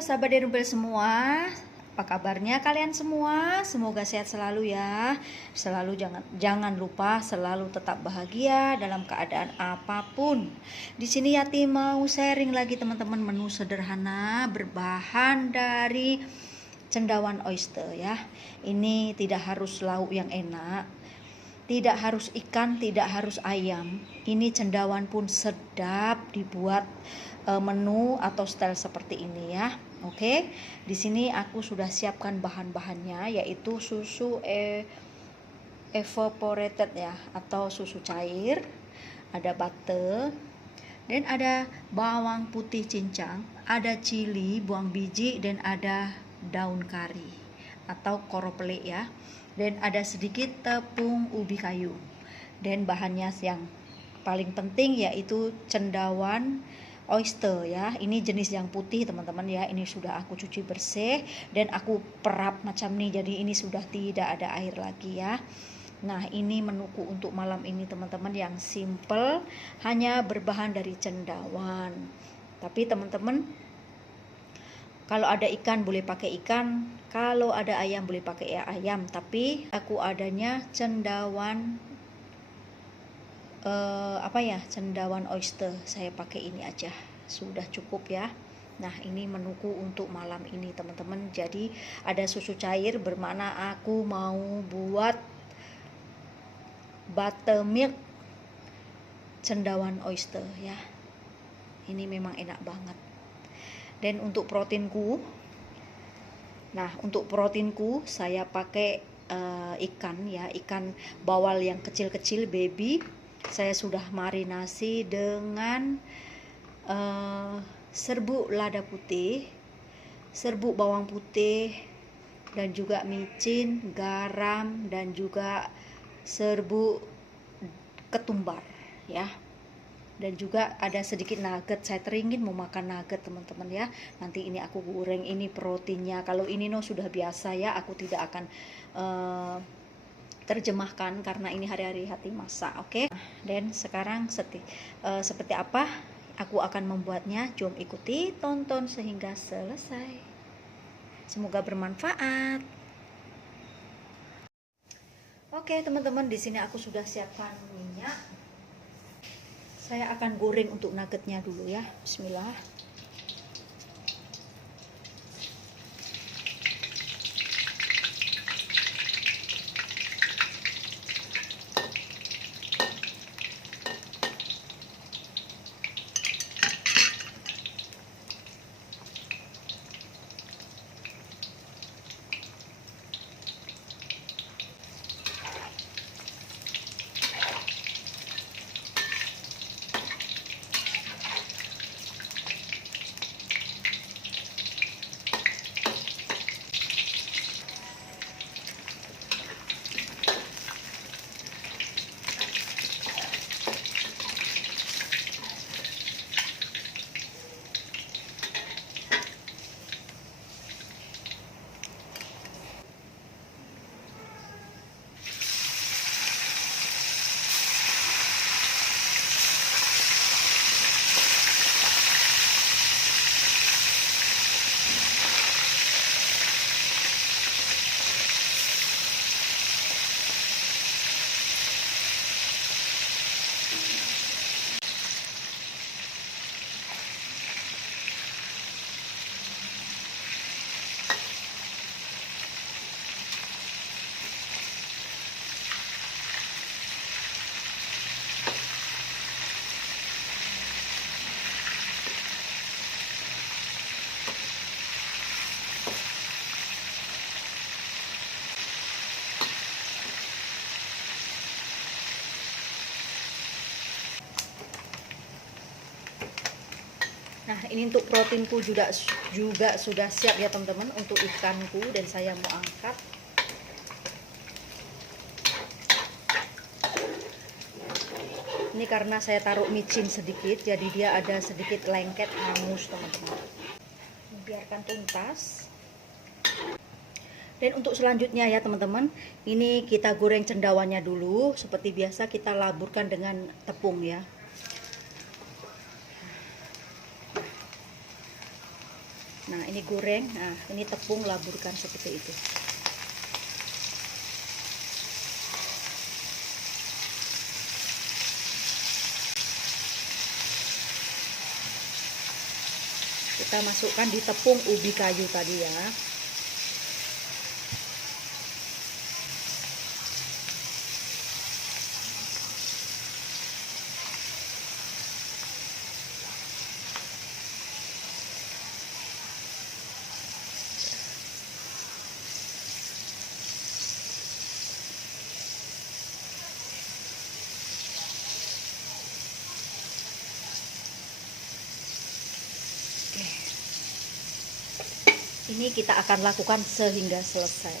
sahabat Derumpel semua, apa kabarnya kalian semua? Semoga sehat selalu ya. Selalu jangan lupa selalu tetap bahagia dalam keadaan apapun. Di sini Yati mau sharing lagi teman-teman menu sederhana berbahan dari cendawan oyster ya. Ini tidak harus lauk yang enak, tidak harus ikan, tidak harus ayam. Ini cendawan pun sedap dibuat menu atau style seperti ini ya. Oke, di sini aku sudah siapkan bahan-bahannya, yaitu susu evaporated ya, atau susu cair, ada butter, dan ada bawang putih cincang, ada cili, buang biji, dan ada daun kari atau korople ya, dan ada sedikit tepung ubi kayu. Dan bahannya yang paling penting yaitu cendawan oyster ya. Ini jenis yang putih teman-teman ya. Ini sudah aku cuci bersih dan aku perap macam nih, jadi ini sudah tidak ada air lagi ya. Nah, ini menuku untuk malam ini teman-teman, yang simple, hanya berbahan dari cendawan. Tapi teman-teman, kalau ada ikan boleh pakai ikan, kalau ada ayam boleh pakai ayam, tapi aku adanya cendawan cendawan oyster, saya pakai ini aja, sudah cukup ya. Nah, ini menuku untuk malam ini teman-teman. Jadi ada susu cair, bermakna aku mau buat buttermilk cendawan oyster ya. Ini memang enak banget. Dan untuk proteinku, saya pakai ikan ya, ikan bawal yang kecil-kecil baby. Saya sudah marinasi dengan serbuk lada putih, serbuk bawang putih, dan juga micin, garam, dan juga serbuk ketumbar ya. Dan juga ada sedikit nugget, saya teringin mau makan nugget teman-teman ya. Nanti ini aku goreng, ini proteinnya. Kalau ini sudah biasa ya, aku tidak akan terjemahkan karena ini hari-hari hati masak. Oke. Dan sekarang seperti apa aku akan membuatnya, jom ikuti, tonton sehingga selesai. Semoga bermanfaat. Oke teman-teman, di sini aku sudah siapkan minyak. Saya akan goreng untuk nuggetnya dulu ya. Bismillah. Nah, ini untuk proteinku juga sudah siap ya teman-teman, untuk ikanku, dan saya mau angkat. Ini karena saya taruh micin sedikit, jadi dia ada sedikit lengket, hangus teman-teman. Biarkan tuntas. Dan untuk selanjutnya ya teman-teman, ini kita goreng cendawannya dulu. Seperti biasa kita laburkan dengan tepung ya. Nah, ini goreng. Nah, ini tepung laburkan seperti itu. Kita masukkan di tepung ubi kayu tadi ya. Ini kita akan lakukan sehingga selesai.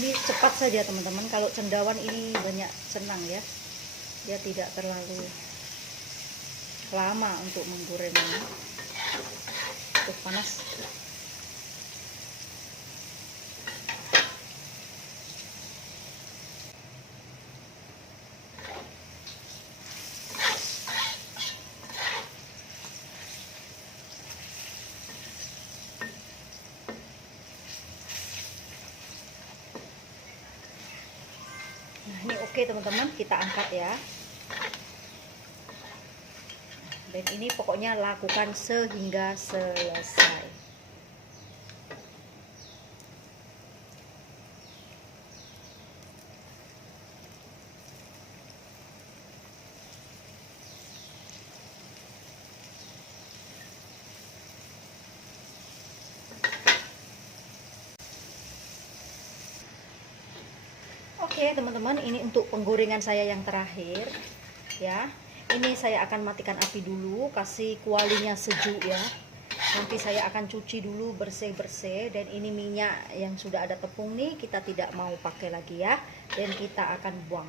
Ini cepat saja teman-teman. Kalau cendawan ini banyak senang ya. Dia tidak terlalu lama untuk menggorengnya. Tuh panas. Nah, ini oke teman-teman, kita angkat ya. Dan ini pokoknya lakukan sehingga selesai. Oke teman-teman, ini untuk penggorengan saya yang terakhir ya. Ini saya akan matikan api dulu, kasih kualinya sejuk ya. Nanti saya akan cuci dulu bersih-bersih. Dan ini minyak yang sudah ada tepung nih, kita tidak mau pakai lagi ya. Dan kita akan buang.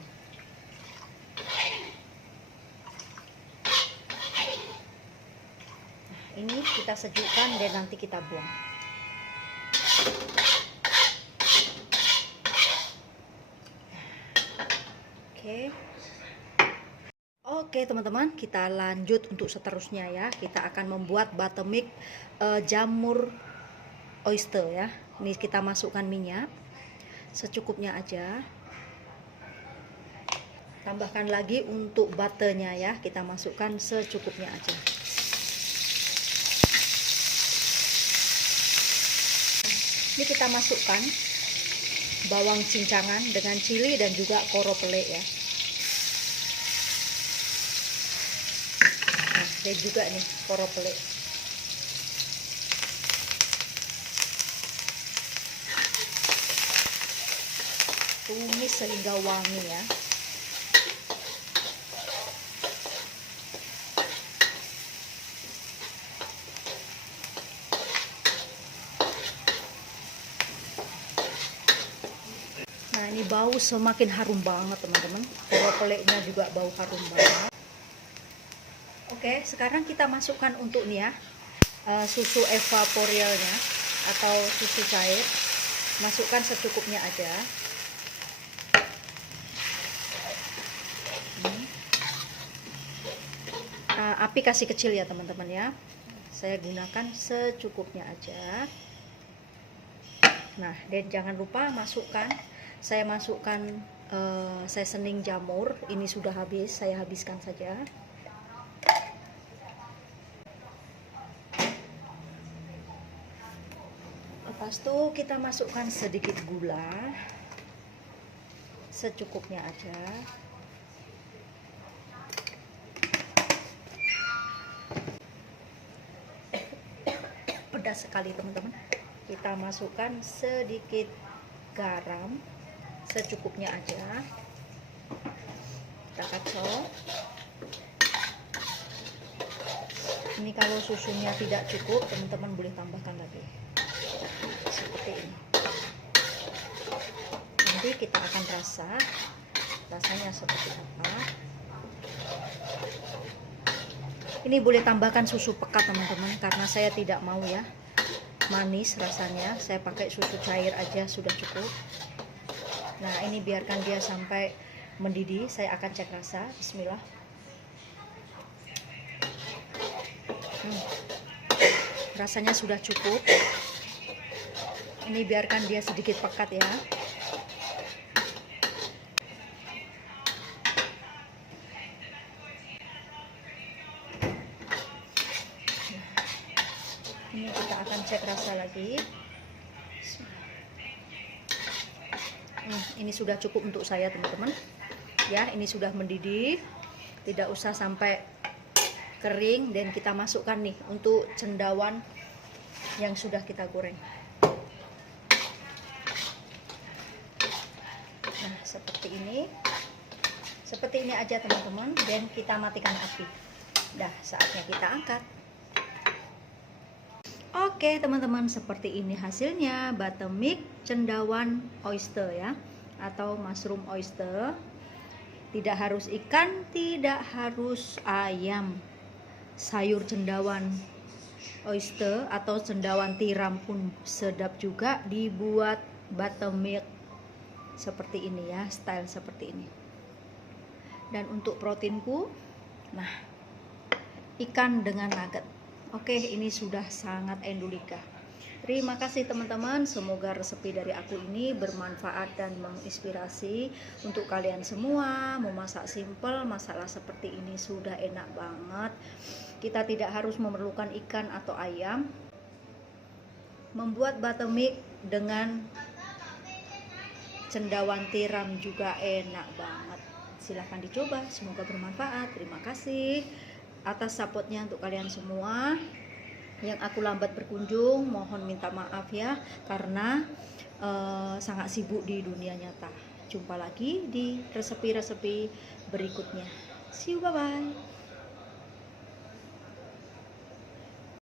Nah, ini kita sejukkan dan nanti kita buang. Oke teman-teman, kita lanjut untuk seterusnya ya. Kita akan membuat buttermilk jamur oyster ya. Ini kita masukkan minyak secukupnya aja. Tambahkan lagi untuk butternya ya, kita masukkan secukupnya aja. Ini kita masukkan bawang cincangan dengan cili dan juga koro pele ya. Nah, dan juga nih koro pele. Tumis sehingga wangi ya. Nah, ini bau semakin harum banget teman-teman. Koro peleknya juga bau harum banget. Oke, sekarang kita masukkan untuk nih ya, susu evaporilnya atau susu cair. Masukkan secukupnya aja. Api kasih kecil ya teman-teman ya. Saya gunakan secukupnya aja. Nah, dan jangan lupa masukkan, saya masukkan seasoning jamur. Ini sudah habis, saya habiskan saja. Lepas itu kita masukkan sedikit gula, secukupnya aja. Pedas sekali teman-teman. Kita masukkan sedikit garam, secukupnya aja. Kita kacau. Ini kalau susunya tidak cukup, teman-teman boleh tambahkan lagi. Seperti ini. Nanti kita akan rasanya seperti apa. Ini boleh tambahkan susu pekat teman-teman, karena saya tidak mau ya manis rasanya. Saya pakai susu cair aja sudah cukup. Nah, ini biarkan dia sampai mendidih. Saya akan cek rasa. Bismillah. rasanya sudah cukup. Ini biarkan dia sedikit pekat ya. Ini kita akan cek rasa lagi. Ini sudah cukup untuk saya teman-teman ya. Ini sudah mendidih, tidak usah sampai kering. Dan kita masukkan nih untuk cendawan yang sudah kita goreng. Nah seperti ini aja teman-teman. Dan kita matikan api. Dah saatnya kita angkat. Oke teman-teman, seperti ini hasilnya buttermilk cendawan oyster ya, atau mushroom oyster. Tidak harus ikan, tidak harus ayam. Sayur cendawan oyster atau cendawan tiram pun sedap juga dibuat buttermilk seperti ini ya, style seperti ini. Dan untuk proteinku, nah ikan dengan nugget. Oke, ini sudah sangat endulika. Terima kasih teman-teman, semoga resepi dari aku ini bermanfaat dan menginspirasi untuk kalian semua. Mau masak simple, masalah seperti ini sudah enak banget. Kita tidak harus memerlukan ikan atau ayam. Membuat buttermilk dengan cendawan tiram juga enak banget. Silahkan dicoba, semoga bermanfaat. Terima kasih atas supportnya untuk kalian semua. Yang aku lambat berkunjung, mohon minta maaf ya, karena sangat sibuk di dunia nyata. Jumpa lagi di resepi-resepi berikutnya. See you, bye-bye.